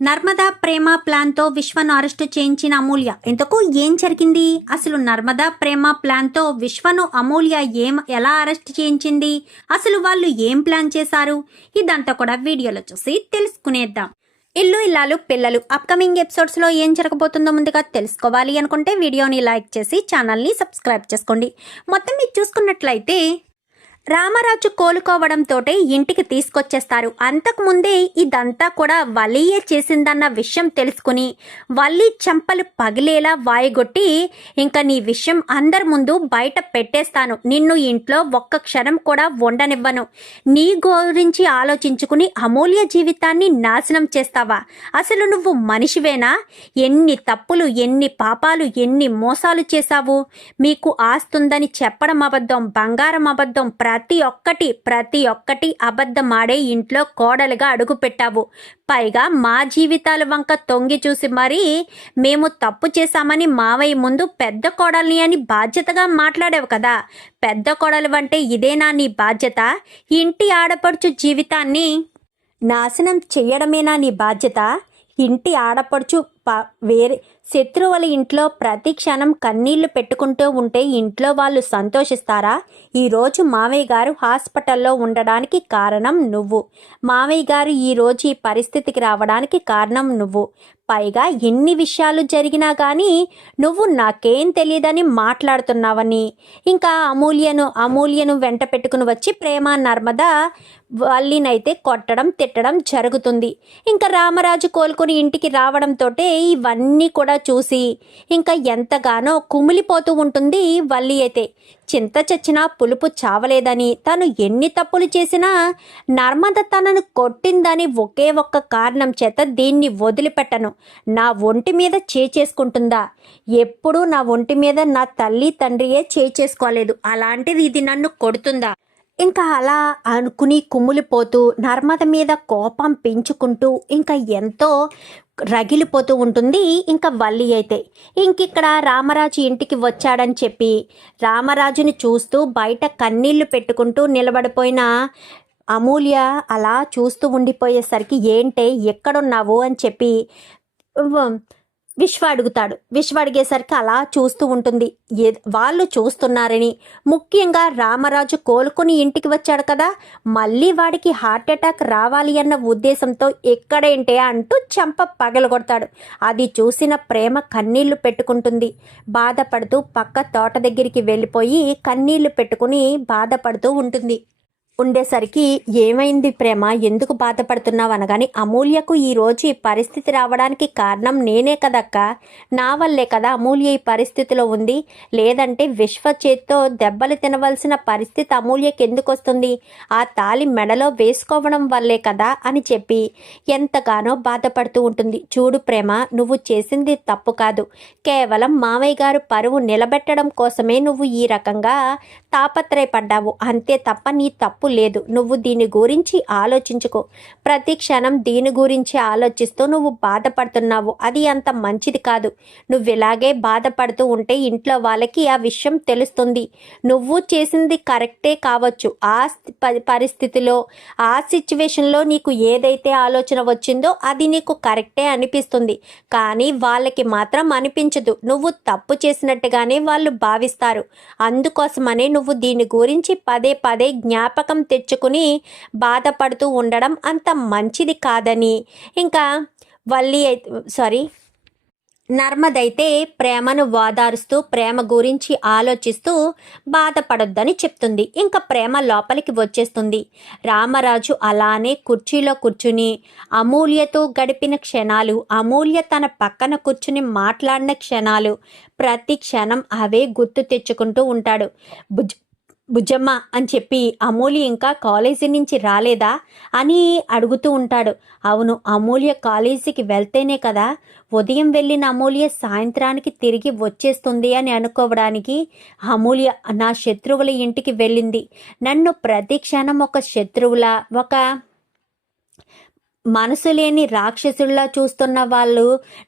నర్మదా ప్రేమ ప్లాన్తో విశ్వను అరెస్టు చేయించిన అమూల్య. ఇంతకు ఏం జరిగింది? అసలు నర్మదా ప్రేమ ప్లాన్తో విశ్వను అమూల్య ఎలా అరెస్ట్ చేయించింది? అసలు వాళ్ళు ఏం ప్లాన్ చేశారు? ఇదంతా కూడా వీడియోలో చూసి తెలుసుకునేద్దాం. ఇల్లు ఇల్లాలు పిల్లలు అప్కమింగ్ ఎపిసోడ్స్లో ఏం జరగబోతుందో ముందుగా తెలుసుకోవాలి అనుకుంటే వీడియోని లైక్ చేసి ఛానల్ని సబ్స్క్రైబ్ చేసుకోండి. మొత్తం మీరు చూసుకున్నట్లయితే రామరాజు కోలుకోవడంతోటే ఇంటికి తీసుకొచ్చేస్తారు. అంతకుముందే ఇదంతా కూడా వల్లియే చేసిందన్న విషయం తెలుసుకుని వల్లి చెంపలు పగిలేలా వాయగొట్టి, ఇంకా నీ విషయం అందరి ముందు బయట పెట్టేస్తాను, నిన్ను ఇంట్లో ఒక్క క్షణం కూడా ఉండనివ్వను, నీ గురించి ఆలోచించుకుని అమూల్య జీవితాన్ని నాశనం చేస్తావా? అసలు నువ్వు మనిషివేనా? ఎన్ని తప్పులు, ఎన్ని పాపాలు, ఎన్ని మోసాలు చేశావు? మీకు ఆస్తుందని చెప్పడం అబద్ధం, బంగారం అబద్ధం, ప్రతి ఒక్కటి అబద్ధమాడే ఇంట్లో కోడలుగా అడుగు పెట్టావు. పైగా మా జీవితాల వంక తొంగి చూసి మరీ మేము తప్పు చేశామని మావయ్య ముందు పెద్ద కోడల్ని అని బాధ్యతగా మాట్లాడావు కదా. పెద్ద కోడలు అంటే ఇదేనా నీ బాధ్యత? ఇంటి ఆడపడుచు జీవితాన్ని నాశనం చెయ్యడమేనా నీ బాధ్యత? ఇంటి ఆడపడుచు వేరే శత్రువుల ఇంట్లో ప్రతి క్షణం కన్నీళ్లు పెట్టుకుంటూ ఉంటే ఇంట్లో వాళ్ళు సంతోషిస్తారా? ఈరోజు మావయ్య గారు హాస్పిటల్లో ఉండడానికి కారణం నువ్వు. మావయ్య గారు ఈరోజు ఈ పరిస్థితికి రావడానికి కారణం నువ్వు. పైగా ఎన్ని విషయాలు జరిగినా కానీ నువ్వు నాకేం తెలియదని మాట్లాడుతున్నావని, ఇంకా అమూల్యను వెంట పెట్టుకుని వచ్చి ప్రేమ నర్మద వల్లినైతే కొట్టడం తిట్టడం జరుగుతుంది. ఇంకా రామరాజు కోలుకొని ఇంటికి రావడంతో ఇవన్నీ కూడా చూసి ఇంకా ఎంతగానో కుమిలిపోతూ ఉంటుంది వల్లి. అయితే చింత చచ్చినా పులుపు చావలేదని, తను ఎన్ని తప్పులు చేసినా నర్మద తనను కొట్టిందని ఒకే ఒక్క కారణం చేత దీన్ని వదిలిపెట్టను, నా ఒంటి మీద చేసుకుంటుందా? ఎప్పుడూ నా ఒంటి మీద నా తల్లి తండ్రియే చేసుకోలేదు, అలాంటిది ఇది నన్ను కొడుతుందా? ఇంకా అలా అనుకుని కుమ్ములిపోతూ నర్మద మీద కోపం పెంచుకుంటూ ఇంకా ఎంతో రగిలిపోతూ ఉంటుంది ఇంకా వల్లి. అయితే ఇంకిక్కడ రామరాజు ఇంటికి వచ్చాడని చెప్పి రామరాజుని చూస్తూ బయట కన్నీళ్లు పెట్టుకుంటూ నిలబడిపోయిన అమూల్య అలా చూస్తూ ఉండిపోయేసరికి ఏంటే ఎక్కడున్నావు అని చెప్పి విశ్వ అడుగుతాడు. విశ్వ అడిగేసరికి అలా చూస్తూ ఉంటుంది. వాళ్ళు చూస్తున్నారని, ముఖ్యంగా రామరాజు కోలుకొని ఇంటికి వచ్చాడు కదా, మళ్ళీ వాడికి హార్ట్ అటాక్ రావాలి అన్న ఉద్దేశంతో ఎక్కడేంటే అంటూ చెంప పగలగొడతాడు. అది చూసిన ప్రేమ కన్నీళ్లు పెట్టుకుంటుంది. బాధపడుతూ పక్క తోట దగ్గరికి వెళ్ళిపోయి కన్నీళ్లు పెట్టుకుని బాధపడుతూ ఉండేసరికి ఏమైంది ప్రేమ, ఎందుకు బాధపడుతున్నావు అనగాని, అమూల్యకు ఈరోజు ఈ పరిస్థితి రావడానికి కారణం నేనే కదక్క, నా వల్లే కదా అమూల్య ఈ పరిస్థితిలో ఉంది, లేదంటే విశ్వ చేత్తో దెబ్బలు తినవలసిన పరిస్థితి అమూల్యకి ఎందుకు వస్తుంది? ఆ తాళి మెడలో వేసుకోవడం వల్లే కదా అని చెప్పి ఎంతగానో బాధపడుతూ ఉంటుంది. చూడు ప్రేమ, నువ్వు చేసింది తప్పు కాదు, కేవలం మామయ్య గారు పరువు నిలబెట్టడం కోసమే నువ్వు ఈ రకంగా తాపత్రయపడ్డావు, అంతే తప్ప నీ తప్పు లేదు. నువ్వు దీని గురించి ఆలోచించుకో, ప్రతి క్షణం దీని గురించి ఆలోచిస్తూ నువ్వు బాధపడుతున్నావు, అది అంత మంచిది కాదు. నువ్వు ఇలాగే బాధపడుతూ ఉంటే ఇంట్లో వాళ్ళకి ఆ విషయం తెలుస్తుంది. నువ్వు చేసింది కరెక్టే కావచ్చు, ఆ పరిస్థితిలో ఆ సిచ్యువేషన్లో నీకు ఏదైతే ఆలోచన వచ్చిందో అది నీకు కరెక్టే అనిపిస్తుంది, కానీ వాళ్ళకి మాత్రం అనిపించదు, నువ్వు తప్పు చేసినట్టుగానే వాళ్ళు భావిస్తారు. అందుకోసమనే నువ్వు దీని గురించి పదే పదే జ్ఞాపకం తెచ్చుకుని బాధపడుతూ ఉండడం అంత మంచిది కాదని ఇంకా నర్మదైతే ప్రేమను వాదారుస్తూ ప్రేమ గురించి ఆలోచిస్తూ బాధపడొద్దని చెప్తుంది. ఇంకా ప్రేమ లోపలికి వచ్చేస్తుంది. రామరాజు అలానే కుర్చీలో కూర్చుని అమూల్యతో గడిపిన క్షణాలు, అమూల్య తన పక్కన కూర్చుని మాట్లాడిన క్షణాలు, ప్రతి క్షణం అవే గుర్తు తెచ్చుకుంటూ ఉంటాడు. బుజ్జమ్మ అని చెప్పి అమూల్య ఇంకా కాలేజీ నుంచి రాలేదా అని అడుగుతూ ఉంటాడు. అవును, అమూల్య కాలేజీకి వెళ్తేనే కదా, ఉదయం వెళ్ళిన అమూల్య సాయంత్రానికి తిరిగి వచ్చేస్తుంది అని అనుకోవడానికి అమూల్య నా శత్రువుల ఇంటికి వెళ్ళింది, నన్ను ప్రతి క్షణం ఒక శత్రువులా, ఒక మనసు లేని రాక్షసుల్లా చూస్తున్న వాళ్ళు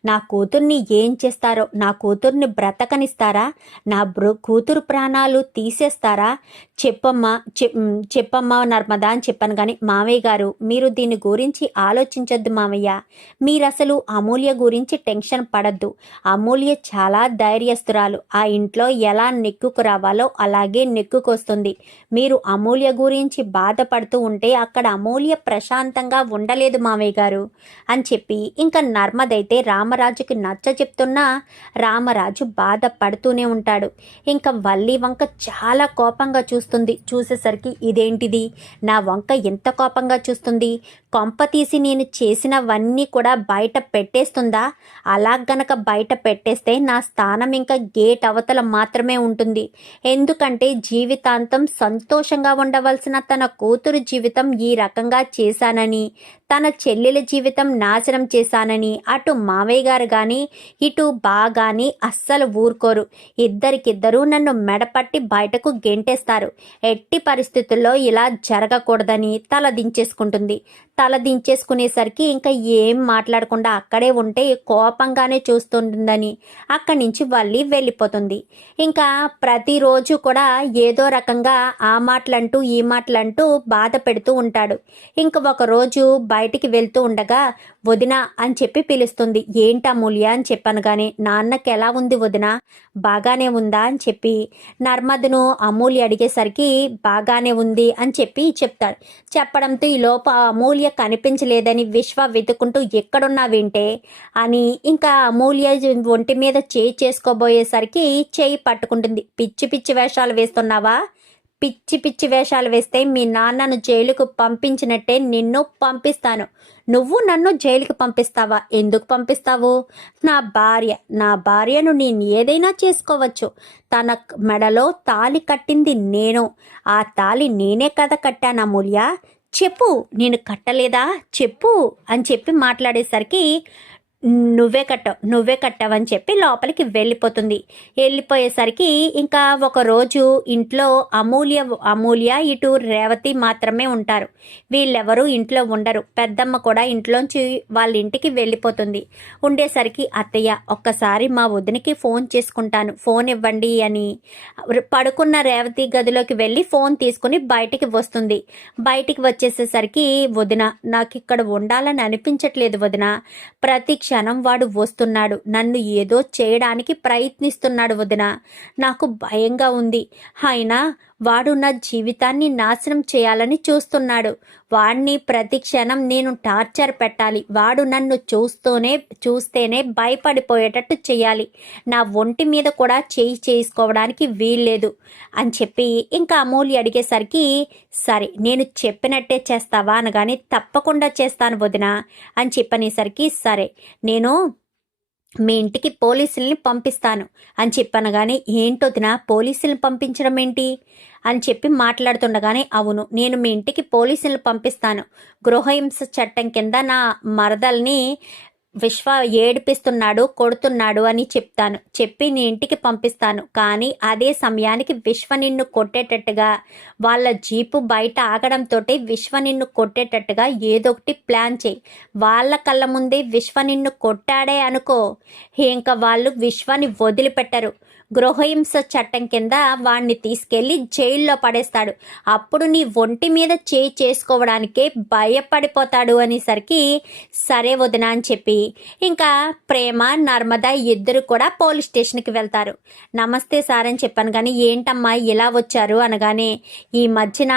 నా కూతుర్ని ఏం చేస్తారో, నా కూతుర్ని బ్రతకనిస్తారా, నా కూతురు ప్రాణాలు తీసేస్తారా, చెప్పమ్మా చెప్పమ్మా నర్మదా అని చెప్పాను. కానీ మావయ్య గారు, మీరు దీని గురించి ఆలోచించొద్దు మావయ్య, మీరు అసలు అమూల్య గురించి టెన్షన్ పడద్దు. అమూల్య చాలా ధైర్యస్తురాలు, ఆ ఇంట్లో ఎలా నెక్కుకు రావాలో అలాగే నెక్కుకొస్తుంది. మీరు అమూల్య గురించి బాధపడుతూ ఉంటే అక్కడ అమూల్య ప్రశాంతంగా ఉండలేదు మావయ్య గారు అని చెప్పి, ఇంకా నర్మదైతే రామరాజుకి నచ్చ చెప్తున్నా రామరాజు బాధపడుతూనే ఉంటాడు. ఇంకా వల్లి వంక చాలా కోపంగా చూసేసరికి ఇదేంటిది, నా వంక ఎంత కోపంగా చూస్తుంది, కొంప తీసి నేను చేసినవన్నీ కూడా బయట పెట్టేస్తుందా, అలా గనక బయట పెట్టేస్తే నా స్థానం ఇంకా గేట్ అవతల మాత్రమే ఉంటుంది. ఎందుకంటే జీవితాంతం సంతోషంగా ఉండవలసిన తన కూతురు జీవితం ఈ రకంగా చేశానని, తన చెల్లెల జీవితం నాశనం చేశానని అటు మావయ్య గారు కానీ ఇటు బాగాని అస్సలు ఊరుకోరు. ఇద్దరికిద్దరూ నన్ను మెడపట్టి బయటకు గెంటేస్తారు. ఎట్టి పరిస్థితుల్లో ఇలా జరగకూడదని తల దించేసుకుంటుంది. తల దించేసుకునేసరికి ఇంకా ఏం మాట్లాడకుండా అక్కడే ఉంటే కోపంగానే చూస్తుంటుందని అక్కడి నుంచి వెళ్ళిపోతుంది. ఇంకా ప్రతిరోజు కూడా ఏదో రకంగా ఆ మాటలంటూ ఈ మాటలంటూ బాధ పెడుతూ ఉంటాడు. ఇంక ఒకరోజు బయటికి వెళ్తూ ఉండగా వదిన అని చెప్పి పిలుస్తుంది. ఏంటి అమూల్య అని చెప్పాను. కానీ నాన్నకి ఎలా ఉంది వదిన, బాగానే ఉందా అని చెప్పి నర్మదను అమూల్య అడిగేసరికి బాగానే ఉంది అని చెప్పి చెప్తాడు. చెప్పడంతో ఈ లోప అమూల్య కనిపించలేదని విశ్వ వెతుకుంటూ ఎక్కడున్నావేంటే అని ఇంకా అమూల్య ఒంటి మీద చేయి చేసుకోబోయేసరికి చేయి పట్టుకుంటుంది. పిచ్చి పిచ్చి వేషాలు వేస్తున్నావా, పిచ్చి పిచ్చి వేషాలు వేస్తే మీ నాన్నను జైలుకు పంపించినట్టే నిన్ను పంపిస్తాను. నువ్వు నన్ను జైలుకు పంపిస్తావా, ఎందుకు పంపిస్తావు, నా భార్యను నేను ఏదైనా చేసుకోవచ్చు. తన మెడలో తాళి కట్టింది నేను, ఆ తాళి నేనే కదా కట్టాను అమూల్య, చెప్పు నేను కట్టలేదా చెప్పు అని చెప్పి మాట్లాడేసరికి నువ్వే కట్టావని చెప్పి లోపలికి వెళ్ళిపోయేసరికి ఇంకా ఒకరోజు ఇంట్లో అమూల్య ఇటు రేవతి మాత్రమే ఉంటారు. వీళ్ళెవరూ ఇంట్లో ఉండరు. పెద్దమ్మ కూడా ఇంట్లోంచి వాళ్ళ ఇంటికి వెళ్ళిపోతుంది. ఉండేసరికి అత్తయ్య ఒక్కసారి మా వదినికి ఫోన్ చేసుకుంటాను, ఫోన్ ఇవ్వండి అని పడుకున్న రేవతి గదిలోకి వెళ్ళి ఫోన్ తీసుకుని బయటికి వస్తుంది. బయటికి వచ్చేసేసరికి వదిన నాకు ఇక్కడ ఉండాలని అనిపించట్లేదు వదిన, ప్రతి క్షణం వాడు వస్తున్నాడు, నన్ను ఏదో చేయడానికి ప్రయత్నిస్తున్నాడు వదిన, నాకు భయంగా ఉంది. అయినా వాడు నా జీవితాన్ని నాశనం చేయాలని చూస్తున్నాడు. వాడిని ప్రతి క్షణం నేను టార్చర్ పెట్టాలి. వాడు నన్ను చూస్తేనే భయపడిపోయేటట్టు చేయాలి. నా ఒంటి మీద కూడా చేసుకోవడానికి వీల్లేదు అని చెప్పి ఇంకా అమూల్య అడిగేసరికి సరే నేను చెప్పినట్టే చేస్తావా అనగానే తప్పకుండా చేస్తాను వదిన అని చెప్పనేసరికి సరే నేను మీ ఇంటికి పోలీసుల్ని పంపిస్తాను అని చెప్పనగానే ఏంటొదినా పోలీసుల్ని పంపించడం ఏంటి అని చెప్పి మాట్లాడుతుండగానే అవును నేను మీ ఇంటికి పోలీసులను పంపిస్తాను, గృహహింస చట్టం కింద నా మరదల్ని విశ్వ ఏడిపిస్తున్నాడు కొడుతున్నాడు అని చెప్పి నీ ఇంటికి పంపిస్తాను. కానీ అదే సమయానికి విశ్వ నిన్ను కొట్టేటట్టుగా వాళ్ళ జీపు బయట ఆగడంతో విశ్వ నిన్ను కొట్టేటట్టుగా ఏదొకటి ప్లాన్ చేయి. వాళ్ళ కళ్ళ ముందే విశ్వ నిన్ను కొట్టాడే అనుకో, ఇంకా వాళ్ళు విశ్వని వదిలిపెట్టరు. గృహహింస చట్టం కింద వాడిని తీసుకెళ్లి జైల్లో పడేస్తాడు. అప్పుడు నీ ఒంటి మీద చేసుకోవడానికే భయపడిపోతాడు అనేసరికి సరే వదిన అని చెప్పి ఇంకా ప్రేమ నర్మద ఇద్దరు కూడా పోలీస్ స్టేషన్కి వెళ్తారు. నమస్తే సార్ అని చెప్పాను. కానీ ఏంటమ్మా ఇలా వచ్చారు అనగానే ఈ మధ్యన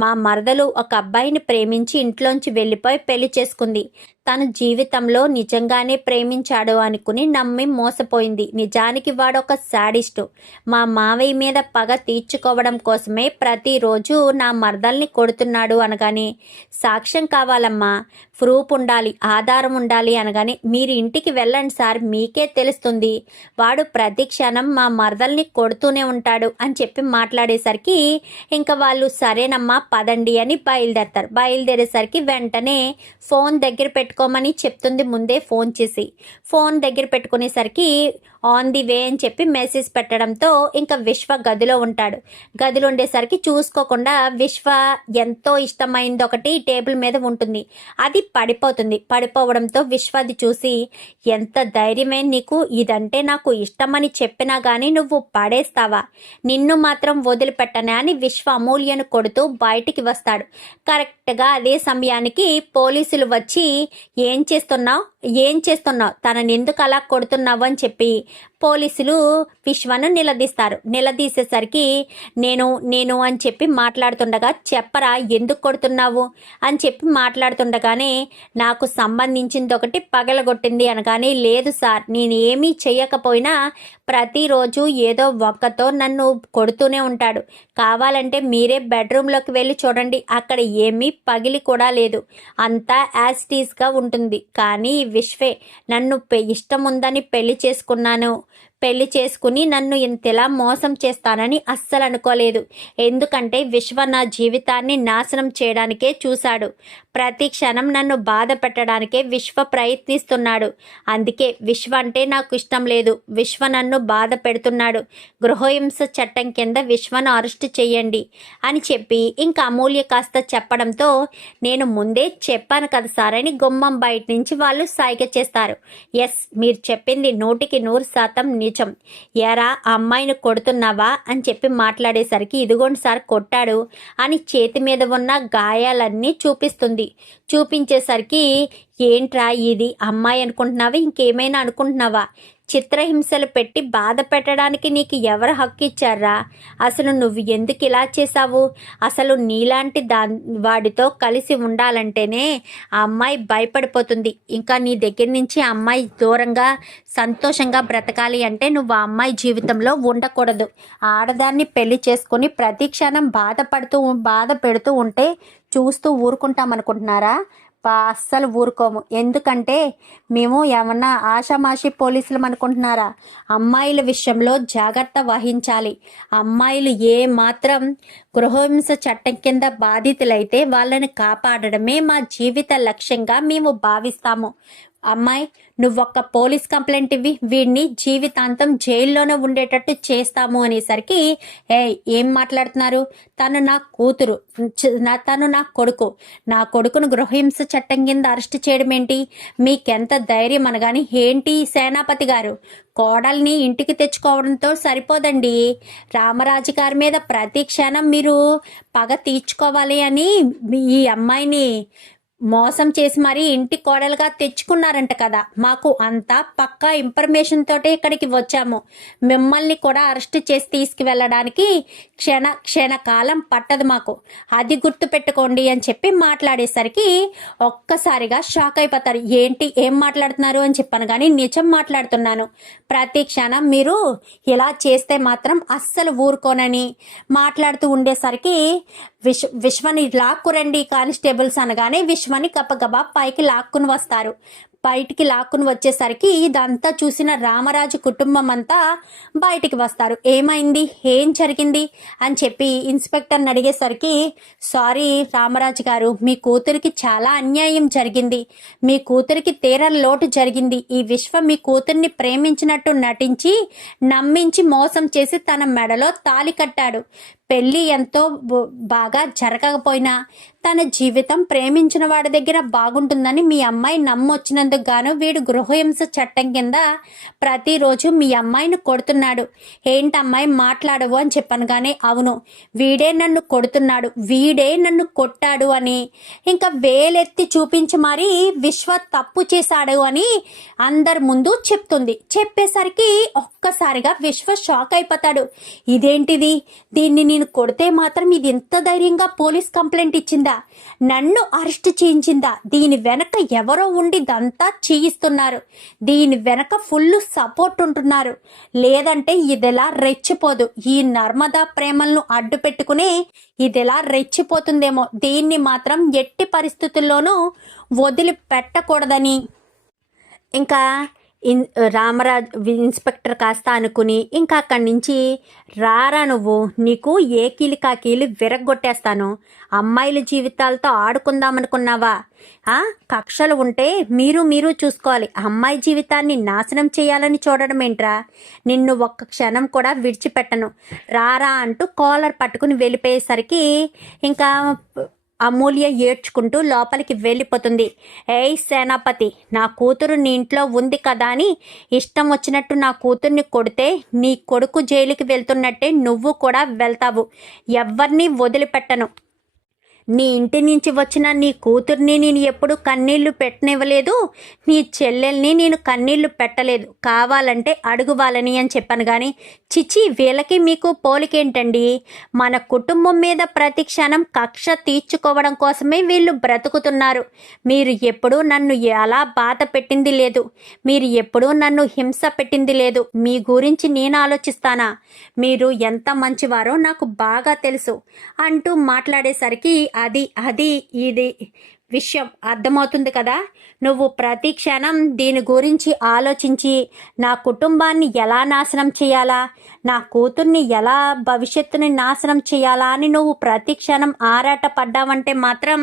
మా మరదలు ఒక అబ్బాయిని ప్రేమించి ఇంట్లోంచి వెళ్ళిపోయి పెళ్లి చేసుకుంది. తన జీవితంలో నిజంగానే ప్రేమించాడు అనుకుని నమ్మి మోసపోయింది. నిజానికి వాడొక శాడిస్టు. మా మావయ్య మీద పగ తీర్చుకోవడం కోసమే ప్రతిరోజు నా మరదల్ని కొడుతున్నాడు అనగానే సాక్ష్యం కావాలమ్మా, ప్రూఫ్ ఉండాలి, ఆధారం ఉండాలి అనగానే మీరు ఇంటికి వెళ్ళండి సార్, మీకే తెలుస్తుంది. వాడు ప్రతి క్షణం మా మరదల్ని కొడుతూనే ఉంటాడు అని చెప్పి మాట్లాడేసరికి ఇంకా వాళ్ళు సరేనమ్మా పదండి అని బయలుదేరతారు. బయలుదేరేసరికి వెంటనే ఫోన్ దగ్గర పెట్టుకోమని చెప్తుంది ముందే ఫోన్ చేసి. ఫోన్ దగ్గర పెట్టుకునేసరికి ఆన్ ది వే అని చెప్పి మెసేజ్ పెట్టడంతో ఇంకా విశ్వ గదిలో ఉంటాడు. గదిలో ఉండేసరికి చూసుకోకుండా విశ్వ ఎంతో ఇష్టమైంది ఒకటి టేబుల్ మీద ఉంటుంది. అది పడిపోవడంతో విశ్వ అది చూసి, ఎంత ధైర్యమే నీకు, ఇదంటే నాకు ఇష్టమని చెప్పినా గానీ నువ్వు పడేస్తావా, నిన్ను మాత్రం వదిలిపెట్టనే అని విశ్వ అమూల్యను కొడుతూ బయటికి వస్తాడు. కరెక్ట్గా అదే సమయానికి పోలీసులు వచ్చి ఏం చేస్తున్నావు, తనని ఎందుకు అలా కొడుతున్నావు అని చెప్పి పోలీసులు విశ్వను నిలదీసేసరికి నేను అని చెప్పి మాట్లాడుతుండగా, చెప్పరా ఎందుకు కొడుతున్నావు అని చెప్పి మాట్లాడుతుండగానే, నాకు సంబంధించింది ఒకటి పగలగొట్టింది అనగానే, లేదు సార్, నేను ఏమీ చెయ్యకపోయినా ప్రతిరోజు ఏదో ఒక్కతో నన్ను కొడుతూనే ఉంటాడు, కావాలంటే మీరే బెడ్రూమ్లోకి వెళ్ళి చూడండి, అక్కడ ఏమీ పగిలి కూడా లేదు, అంతా యాస్టీస్గా ఉంటుంది. కానీ విశ్వే నన్ను ఇష్టం ఉందని పెళ్లి చేసుకుని నన్ను ఇంతలా మోసం చేస్తానని అస్సలు అనుకోలేదు. ఎందుకంటే విశ్వ నా జీవితాన్ని నాశనం చేయడానికే చూశాడు. ప్రతి క్షణం నన్ను బాధ పెట్టడానికే విశ్వ ప్రయత్నిస్తున్నాడు. అందుకే విశ్వ అంటే నాకు ఇష్టం లేదు. విశ్వ నన్ను బాధ పెడుతున్నాడు. గృహహింస చట్టం కింద విశ్వను అరెస్ట్ చెయ్యండి అని చెప్పి ఇంకా అమూల్య కాస్త చెప్పడంతో, నేను ముందే చెప్పాను కదా సార్ అని గుమ్మం బయట నుంచి వాళ్ళు సైగ చేస్తారు. ఎస్, మీరు చెప్పింది 100% నిజం. ఎరా అమ్మాయిని కొడుతున్నావా అని చెప్పి మాట్లాడేసరికి, ఇదిగోండి సార్ కొట్టాడు అని చేతి మీద ఉన్న గాయాలన్నీ చూపించేసరికి, ఏంట్రా ఇది అమ్మాయి అనుకుంటున్నావా, ఇంకేమైనా అనుకుంటున్నావా, చిత్రహింసలు పెట్టి బాధ పెట్టడానికి నీకు ఎవరు హక్కు ఇచ్చారా, అసలు నువ్వు ఎందుకు ఇలా చేశావు, అసలు నీలాంటి వాడితో కలిసి ఉండాలంటేనే ఆ అమ్మాయి భయపడిపోతుంది. ఇంకా నీ దగ్గర నుంచి ఆ అమ్మాయి దూరంగా సంతోషంగా బ్రతకాలి అంటే నువ్వు ఆ అమ్మాయి జీవితంలో ఉండకూడదు. ఆడదాన్ని పెళ్లి చేసుకుని ప్రతి క్షణం బాధ పెడుతూ ఉంటే చూస్తూ ఊరుకుంటామనుకుంటున్నారా? అస్సలు ఊరుకోము. ఎందుకంటే మేము ఏమన్నా ఆషామాషి పోలీసులు అనుకుంటున్నారా? అమ్మాయిల విషయంలో జాగ్రత్త వహించాలి. అమ్మాయిలు ఏ మాత్రం గృహహింస చట్టం కింద బాధితులైతే వాళ్ళని కాపాడడమే మా జీవిత లక్ష్యంగా మేము భావిస్తాము. అమ్మాయి, నువ్వొక్క పోలీస్ కంప్లైంట్ ఇవ్వి, వీడిని జీవితాంతం జైల్లోనే ఉండేటట్టు చేస్తాము అనేసరికి, ఏం మాట్లాడుతున్నారు, తను నా కూతురు, తను నా కొడుకును గృహహింస చట్టం కింద అరెస్ట్ చేయడం ఏంటి, మీకెంత ధైర్యం అనగాని, ఏంటి సేనాపతి గారు, కోడల్ని ఇంటికి తెచ్చుకోవడంతో సరిపోదండి, రామరాజు గారి మీద ప్రతి క్షణం మీరు పగ తీర్చుకోవాలి అని ఈ అమ్మాయిని మోసం చేసి మరీ ఇంటి కోడలుగా తెచ్చుకున్నారంట కదా. మాకు అంతా పక్కా ఇన్ఫర్మేషన్ తోటే ఇక్కడికి వచ్చాము. మిమ్మల్ని కూడా అరెస్ట్ చేసి తీసుకువెళ్ళడానికి క్షణకాలం పట్టదు మాకు, అది గుర్తు పెట్టుకోండి అని చెప్పి మాట్లాడేసరికి ఒక్కసారిగా షాక్ అయిపోతారు. ఏంటి, ఏం మాట్లాడుతున్నారు అని చెప్పాను కానీ నిజం మాట్లాడుతున్నాను. ప్రతి క్షణం మీరు ఇలా చేస్తే మాత్రం అస్సలు ఊరుకోనని మాట్లాడుతూ ఉండేసరికి, విశ్వని లాక్కురండి కానిస్టేబుల్స్ అనగానే విశ్వని గబగబా పైకి లాక్కుని వస్తారు. బయటికి లాక్కుని వచ్చేసరికి ఇదంతా చూసిన రామరాజు కుటుంబం అంతా బయటికి వస్తారు. ఏమైంది, ఏం జరిగింది అని చెప్పి ఇన్స్పెక్టర్ని అడిగేసరికి, సారీ రామరాజు గారు, మీ కూతురికి చాలా అన్యాయం జరిగింది, మీ కూతురికి తీరని లోటు జరిగింది. ఈ విశ్వ మీ కూతుర్ని ప్రేమించినట్టు నటించి నమ్మించి మోసం చేసి తన మెడలో తాళి కట్టాడు. పెళ్ళి ఎంతో బాగా జరగకపోయినా తన జీవితం ప్రేమించిన వాడి దగ్గర బాగుంటుందని మీ అమ్మాయి నమ్మొచ్చినందుకు గాను వీడు గృహహింస చట్టం కింద ప్రతిరోజు మీ అమ్మాయిని కొడుతున్నాడు. ఏంటమ్మాయి మాట్లాడవు అని చెప్పాను కానీ, అవును, వీడే నన్ను కొడుతున్నాడు, వీడే నన్ను కొట్టాడు అని ఇంకా వేలెత్తి చూపించి మరీ విశ్వ తప్పు చేశాడు అని అందరి ముందు చెప్తుంది. చెప్పేసరికి ఒక్కసారిగా విశ్వ షాక్ అయిపోతాడు. ఇదేంటిది, దీన్ని నేను కొడితే మాత్రం ఇది ఎంత ధైర్యంగా పోలీస్ కంప్లైంట్ ఇచ్చిందా, నన్ను అరెస్ట్ చేయించిందా, దీని వెనక ఎవరో ఉండి ఇదంతా చేయిస్తున్నారు, దీని వెనక ఫుల్ సపోర్ట్ ఉంటున్నారు, లేదంటే ఇదిలా రెచ్చిపోదు, ఈ నర్మదా ప్రేమలను అడ్డు పెట్టుకుని ఇదిలా రెచ్చిపోతుందేమో, దీన్ని మాత్రం ఎట్టి పరిస్థితుల్లోనూ వదిలిపెట్టకూడదని ఇంకా ఇన్ ఇన్స్పెక్టర్ కాస్త అనుకుని ఇంకా అక్కడి నుంచి రారా నువ్వు, నీకు ఏ కీలికా కీలి విరగ్గొట్టేస్తాను, అమ్మాయిల జీవితాలతో ఆడుకుందామనుకున్నావా? కక్షలు ఉంటే మీరు చూసుకోవాలి, అమ్మాయి జీవితాన్ని నాశనం చేయాలని చూడడం ఏంట్రా? నిన్ను ఒక్క క్షణం కూడా విడిచిపెట్టను, రారా అంటూ కాలర్ పట్టుకుని వెళ్ళిపోయేసరికి ఇంకా అమూల్య ఏడ్చుకుంటూ లోపలికి వెళ్ళిపోతుంది. ఏయ్ సేనాపతి, నా కూతురు నీ ఇంట్లో ఉంది కదా అని ఇష్టం వచ్చినట్టు నా కూతుర్ని కొడితే నీ కొడుకు జైలుకి వెళ్తున్నట్టే నువ్వు కూడా వెళ్తావు, ఎవరిని వదిలిపెట్టను. నీ ఇంటి నుంచి వచ్చిన నీ కూతుర్ని నేను ఎప్పుడు కన్నీళ్లు పెట్టనివ్వలేదు, నీ చెల్లెల్ని నేను కన్నీళ్లు పెట్టలేదు, కావాలంటే అడుగువాలని అని చెప్పాను. కానీ చిచి, వీళ్ళకి మీకు పోలికేంటండి? మన కుటుంబం మీద ప్రతి క్షణం కక్ష తీర్చుకోవడం కోసమే వీళ్ళు బ్రతుకుతున్నారు. మీరు ఎప్పుడూ నన్ను ఎలా బాధ పెట్టింది లేదు, మీరు ఎప్పుడూ నన్ను హింస పెట్టింది లేదు. మీ గురించి నేను ఆలోచిస్తానా? మీరు ఎంత మంచివారో నాకు బాగా తెలుసు అంటూ మాట్లాడేసరికి అది ఇది విషయం అర్థమవుతుంది కదా. నువ్వు ప్రతి క్షణం దీని గురించి ఆలోచించి నా కుటుంబాన్ని ఎలా నాశనం చేయాలా, నా కూతుర్ని ఎలా భవిష్యత్తుని నాశనం చేయాలా అని నువ్వు ప్రతి క్షణం ఆరాట పడ్డావంటే మాత్రం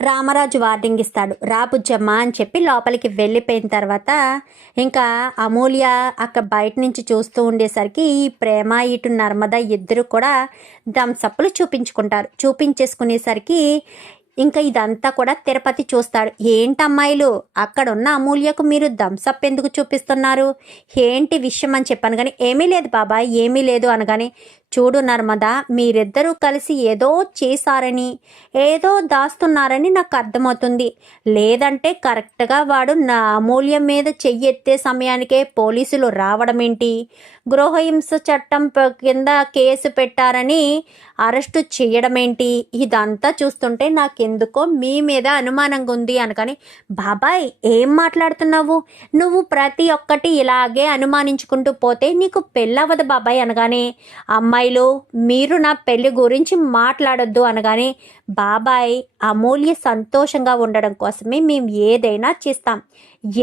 రామరాజు వార్నింగ్ ఇస్తాడు. రాబుజ్జమ్మ అని చెప్పి లోపలికి వెళ్ళిపోయిన తర్వాత ఇంకా అమూల్య అక్కడ బయట నుంచి చూస్తూ ఉండేసరికి ఈ ప్రేమ ఇటు నర్మద ఇద్దరు కూడా థమ్సప్లు చూపించేసుకునేసరికి ఇంకా ఇదంతా కూడా తిరుపతి చూస్తాడు. ఏంటమ్మాయిలు, అక్కడున్న అమూల్యకు మీరు థమ్సప్ ఎందుకు చూపిస్తున్నారు, ఏంటి విషయం అని చెప్పాను. కానీ ఏమీ లేదు బాబాయ్, ఏమీ లేదు అనగానే, చూడు నర్మదా, మీరిద్దరూ కలిసి ఏదో చేశారని, ఏదో దాస్తున్నారని నాకు అర్థమవుతుంది. లేదంటే కరెక్ట్గా వాడు నా అమూల్యం మీద చెయ్యెత్తే సమయానికే పోలీసులు రావడం ఏంటి, గృహహింస చట్టం కింద కేసు పెట్టారని అరెస్టు చేయడం ఏంటి, ఇదంతా చూస్తుంటే నాకెందుకో మీ మీద అనుమానంగా ఉంది అనగానే, బాబాయ్ ఏం మాట్లాడుతున్నావు, నువ్వు ప్రతి ఒక్కటి ఇలాగే అనుమానించుకుంటూ పోతే నీకు పెళ్ళవదు బాబాయ్ అనగానే, అమ్మాయిలు మీరు నా పెళ్లి గురించి మాట్లాడొద్దు అనగానే, బాబాయ్ అమూల్య సంతోషంగా ఉండడం కోసమే మేము ఏదైనా చేస్తాం,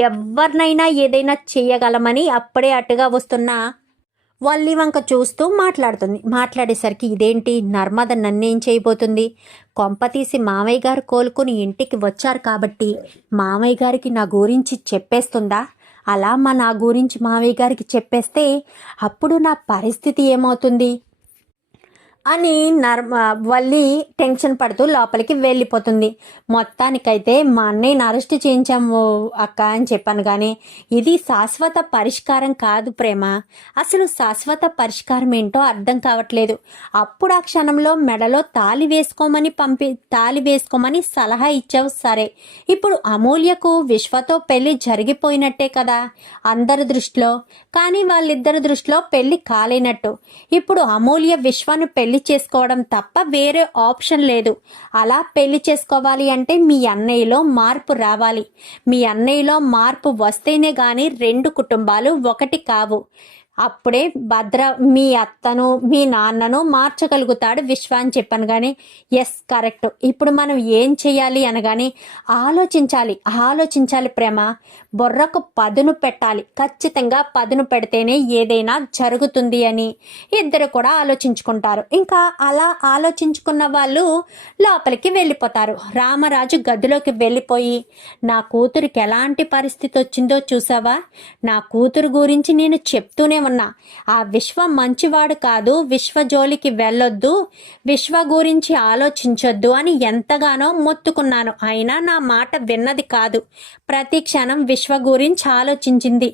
ఎవరినైనా ఏదైనా చేయగలమని అప్పుడే అటుగా వస్తున్న వల్లి వంక చూస్తూ మాట్లాడేసరికి ఇదేంటి నర్మద నన్నేం చేయబోతుంది, కొంపతీసి మామయ్య గారు కోలుకుని ఇంటికి వచ్చారు కాబట్టి మామయ్య గారికి నా గురించి చెప్పేస్తుందా? అలా నా గురించి మామయ్య గారికి చెప్పేస్తే అప్పుడు నా పరిస్థితి ఏమవుతుంది అని వల్లి టెన్షన్ పడుతూ లోపలికి వెళ్ళిపోతుంది. మొత్తానికైతే మా అన్నయ్యని అరెస్ట్ చేయించాము అక్క అని చెప్పాను. కానీ ఇది శాశ్వత పరిష్కారం కాదు ప్రేమ, అసలు శాశ్వత పరిష్కారం ఏంటో అర్థం కావట్లేదు. అప్పుడు ఆ క్షణంలో మెడలో తాళి వేసుకోమని సలహా ఇచ్చావు సరే, ఇప్పుడు అమూల్యకు విశ్వతో పెళ్లి జరిగిపోయినట్టే కదా అందరి దృష్టిలో, కానీ వాళ్ళిద్దరి దృష్టిలో పెళ్లి కాలేనట్టు. ఇప్పుడు అమూల్య విశ్వాన్ని పెళ్లి చేసుకోవడం తప్ప వేరే ఆప్షన్ లేదు. అలా పెళ్లి చేసుకోవాలి అంటే మీ అన్నయ్యలో మార్పు రావాలి. మీ అన్నయ్యలో మార్పు వస్తేనే గాని రెండు కుటుంబాలు ఒకటి కావు. అప్పుడే భద్ర మీ అత్తను మీ నాన్నను మార్చగలుగుతాడు విశ్వ అని చెప్పాను. కానీ ఎస్ కరెక్ట్, ఇప్పుడు మనం ఏం చేయాలి అనగానే ఆలోచించాలి ప్రేమ, బొర్రకు పదును పెట్టాలి, ఖచ్చితంగా పదును పెడితేనే ఏదైనా జరుగుతుంది అని ఇద్దరు కూడా ఆలోచించుకుంటారు. ఇంకా అలా ఆలోచించుకున్న వాళ్ళు లోపలికి వెళ్ళిపోతారు. రామరాజు గదిలోకి వెళ్ళిపోయి, నా కూతురికి ఎలాంటి పరిస్థితి వచ్చిందో చూసావా, నా కూతురు గురించి నేను చెప్తూనే ఉన్నా, ఆ విశ్వ మంచివాడు కాదు, విశ్వ జోలికి వెళ్ళొద్దు, విశ్వ గురించి ఆలోచించొద్దు అని ఎంతగానో మొత్తుకున్నాను. అయినా నా మాట విన్నది కాదు. ప్రతి క్షణం విశ్వ గురించి ఆలోచించింది,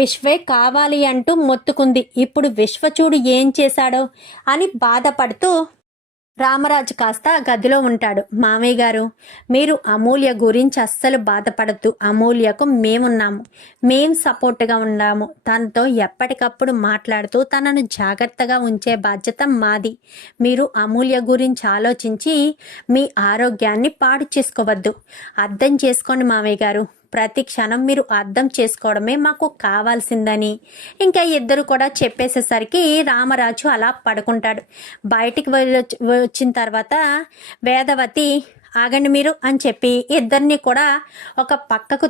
విశ్వే కావాలి అంటూ మొత్తుకుంది. ఇప్పుడు విశ్వ చూడు ఏం చేశాడో అని బాధపడుతూ రామరాజు కాస్త గదిలో ఉంటాడు. మామయ్య గారు, మీరు అమూల్య గురించి అస్సలు బాధపడద్దు, అమూల్యకు మేమున్నాము, మేం సపోర్ట్గా ఉన్నాము, తనతో ఎప్పటికప్పుడు మాట్లాడుతూ తనను జాగ్రత్తగా ఉంచే బాధ్యత మాది. మీరు అమూల్య గురించి ఆలోచించి మీ ఆరోగ్యాన్ని పాడు చేసుకోవద్దు. అర్థం చేసుకోండి మామయ్య గారు, ప్రతి క్షణం మీరు అర్థం చేసుకోవడమే మాకు కావాల్సిందని ఇంకా ఇద్దరు కూడా చెప్పేసేసరికి రామరాజు అలా పడుకుంటాడు. బయటికి వచ్చిన తర్వాత వేదవతి, ఆగండి మీరు అని చెప్పి ఇద్దరిని కూడా ఒక పక్కకు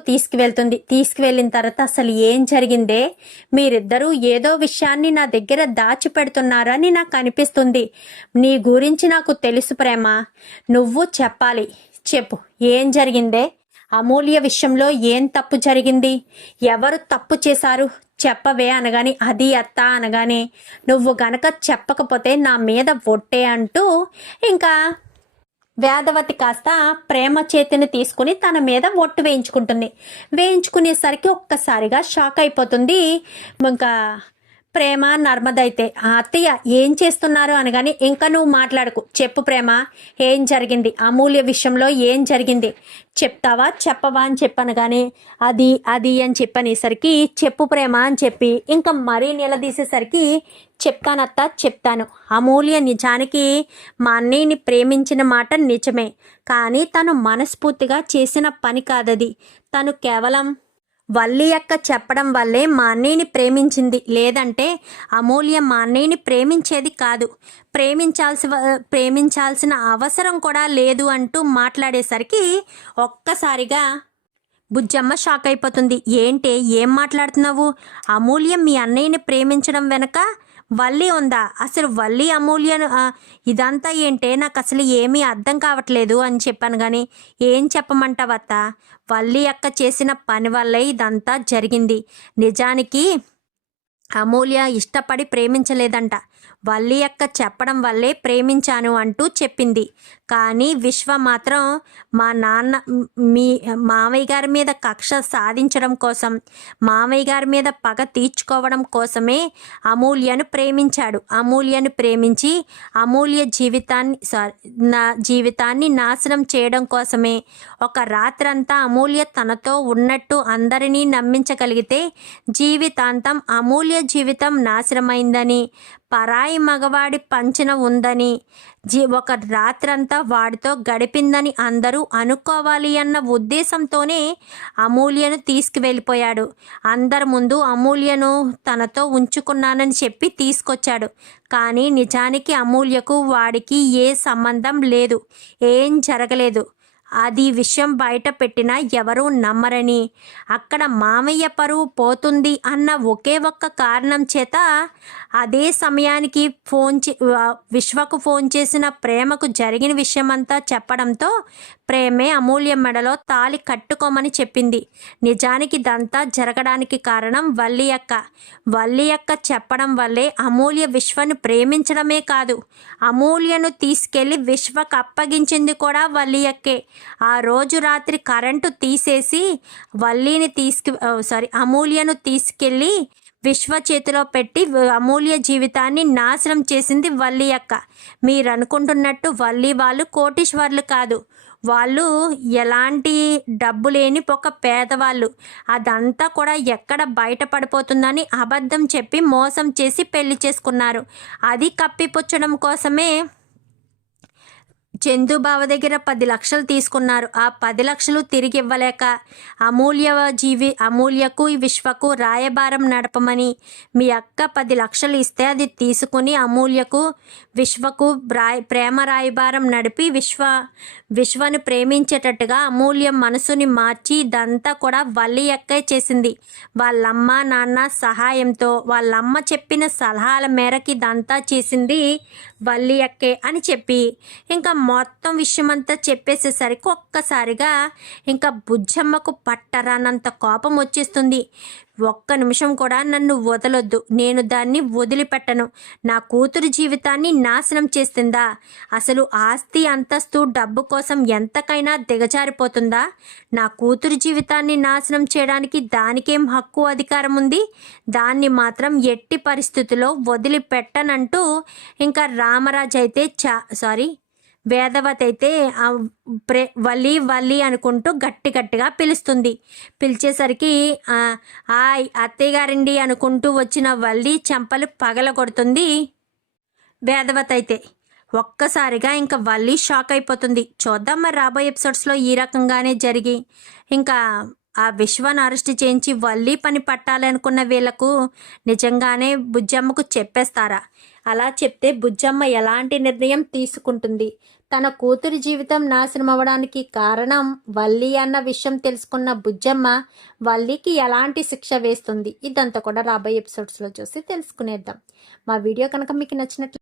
తీసుకువెళ్ళిన తర్వాత అసలు ఏం జరిగిందే, మీరిద్దరూ ఏదో విషయాన్ని నా దగ్గర దాచిపెడుతున్నారని నాకు అనిపిస్తుంది. నీ గురించి నాకు తెలుసు ప్రేమ, నువ్వు చెప్పాలి, చెప్పు ఏం జరిగిందే, అమూల్య విషయంలో ఏం తప్పు జరిగింది, ఎవరు తప్పు చేశారు చెప్పవే అనగాని అది అత్త అనగానే నువ్వు గనక చెప్పకపోతే నా మీద ఒట్టే అంటూ ఇంకా వేదవతి కాస్త ప్రేమ చేతిని తీసుకుని తన మీద ఒట్టు వేయించుకునేసరికి ఒక్కసారిగా షాక్ అయిపోతుంది ఇంకా ప్రేమ. నర్మద అయితే అత్తయ్య ఏం చేస్తున్నారు అనగాని ఇంకా నువ్వు మాట్లాడకు, చెప్పు ప్రేమ ఏం జరిగింది, అమూల్య విషయంలో ఏం జరిగింది చెప్తావా చెప్పవా అని చెప్పాను. కానీ అది అని చెప్పనేసరికి చెప్పు ప్రేమ అని చెప్పి ఇంకా మరీ నిలదీసేసరికి చెప్తాను. అమూల్య నిజానికి మా అన్నయ్యని ప్రేమించిన మాట నిజమే, కానీ తను మనస్ఫూర్తిగా చేసిన పని కాదది. తను కేవలం వల్లి అక్క చెప్పడం వల్లే మా అన్నయ్యని ప్రేమించింది, లేదంటే అమూల్య మా అన్నయ్యని ప్రేమించేది కాదు, ప్రేమించాల్సిన అవసరం కూడా లేదు అంటూ మాట్లాడేసరికి ఒక్కసారిగా బుజ్జమ్మ షాక్ అయిపోతుంది. ఏం మాట్లాడుతున్నావు, అమూల్య మీ అన్నయ్యని ప్రేమించడం వెనక వల్లి ఉందా, అసలు వల్లి అమూల్యను ఇదంతా ఏంటే, నాకు అసలు ఏమీ అర్థం కావట్లేదు అని చెప్పాను. కానీ ఏం చెప్పమంటావత్త, వల్లి అక్క చేసిన పని వల్లే ఇదంతా జరిగింది. నిజానికి అమూల్య ఇష్టపడి ప్రేమించలేదంట, వల్లి అక్క చెప్పడం వల్లే ప్రేమించాను అంటూ చెప్పింది. కానీ విశ్వ మాత్రం మీ మామయ్య గారి మీద కక్ష సాధించడం కోసం, మామయ్య గారి మీద పగ తీర్చుకోవడం కోసమే అమూల్యను ప్రేమించాడు. అమూల్యను ప్రేమించి అమూల్య జీవితాన్ని నాశనం చేయడం కోసమే. ఒక రాత్రంతా అమూల్య తనతో ఉన్నట్టు అందరినీ నమ్మించగలిగితే జీవితాంతం అమూల్య జీవితం నాశనమైందని, పరాయి మగవాడి పంచన ఉందని, ఒక రాత్రంతా వాడితో గడిపిందని అందరూ అనుకోవాలి అన్న ఉద్దేశంతోనే అమూల్యను తీసుకువెళ్ళిపోయాడు. అందరి ముందు అమూల్యను తనతో ఉంచుకున్నానని చెప్పి తీసుకొచ్చాడు. కానీ నిజానికి అమూల్యకు వాడికి ఏ సంబంధం లేదు, ఏం జరగలేదు. అది విషయం బయట పెట్టినా ఎవరూ నమ్మరని, అక్కడ మామయ్య పరువు పోతుంది అన్న ఒకే ఒక్క కారణం చేత అదే సమయానికి విశ్వకు ఫోన్ చేసిన ప్రేమకు జరిగిన విషయమంతా చెప్పడంతో ప్రేమే అమూల్య మెడలో తాళి కట్టుకోమని చెప్పింది. నిజానికి ఇదంతా జరగడానికి కారణం వల్లి అక్క చెప్పడం వల్లే అమూల్య విశ్వను ప్రేమించడమే కాదు, అమూల్యను తీసుకెళ్లి విశ్వకు అప్పగించింది కూడా వల్లి అక్కే. ఆ రోజు రాత్రి కరెంటు తీసేసి అమూల్యను తీసుకెళ్ళి విశ్వ చేతిలో పెట్టి అమూల్య జీవితాన్ని నాశనం చేసింది వల్లి అక్క. మీరు అనుకుంటున్నట్టు వల్లి వాళ్ళు కోటీశ్వర్లు కాదు, వాళ్ళు ఎలాంటి డబ్బు లేని ఒక పేదవాళ్ళు. అదంతా కూడా ఎక్కడ బయటపడిపోతుందని అబద్ధం చెప్పి మోసం చేసి పెళ్లి చేసుకున్నారు. అది కప్పిపుచ్చడం కోసమే చందుబావ దగ్గర 10 లక్షలు తీసుకున్నారు. ఆ 10 లక్షలు తిరిగి ఇవ్వలేక అమూల్యకు విశ్వకు రాయబారం నడపమని మీ అక్క 10 లక్షలు ఇస్తే అది తీసుకుని అమూల్యకు విశ్వకు ప్రేమ రాయబారం నడిపి విశ్వను ప్రేమించేటట్టుగా అమూల్య మనసుని మార్చి ఇదంతా కూడా వల్లి అక్కే చేసింది. వాళ్ళమ్మ నాన్న సహాయంతో, వాళ్ళమ్మ చెప్పిన సలహాల మేరకు ఇదంతా చేసింది వల్లి అక్కే అని చెప్పి ఇంకా మొత్తం విషయమంతా చెప్పేసేసరికి ఒక్కసారిగా ఇంకా బుజ్జమ్మకు పట్టరానంత కోపం వచ్చేస్తుంది. ఒక్క నిమిషం కూడా నన్ను వదలొద్దు, నేను దాన్ని వదిలిపెట్టను. నా కూతురు జీవితాన్ని నాశనం చేస్తుందా, అసలు ఆస్తి అంతస్తు డబ్బు కోసం ఎంతకైనా దిగజారిపోతుందా? నా కూతురు జీవితాన్ని నాశనం చేయడానికి దానికేం హక్కు అధికారం ఉంది? దాన్ని మాత్రం ఎట్టి పరిస్థితుల్లో వదిలిపెట్టనంటూ ఇంకా రామరాజు అయితే వేదవతి అయితే వల్లి అనుకుంటూ గట్టిగా పిలుస్తుంది. పిలిచేసరికి అత్తయ్య గారండి అనుకుంటూ వచ్చిన వల్లి చెంపలు పగలగొడుతుంది వేదవతి అయితే. ఒక్కసారిగా ఇంకా వల్లి షాక్ అయిపోతుంది. చూద్దాం మరి రాబోయే ఎపిసోడ్స్లో ఈ రకంగానే జరిగి ఇంకా ఆ విశ్వాన్ని అరెస్ట్ చేయించి వల్లి పని పట్టాలనుకున్న వీళ్లకు నిజంగానే బుజ్జమ్మకు చెప్పేస్తారా? అలా చెప్తే బుజ్జమ్మ ఎలాంటి నిర్ణయం తీసుకుంటుంది? తన కూతురి జీవితం నాశనం అవ్వడానికి కారణం వల్లి అన్న విషయం తెలుసుకున్న బుజ్జమ్మ వల్లికి ఎలాంటి శిక్ష వేస్తుంది, ఇదంతా కూడా రాబోయే ఎపిసోడ్స్లో చూసి తెలుసుకునేద్దాం. మా వీడియో కనుక మీకు నచ్చినట్లు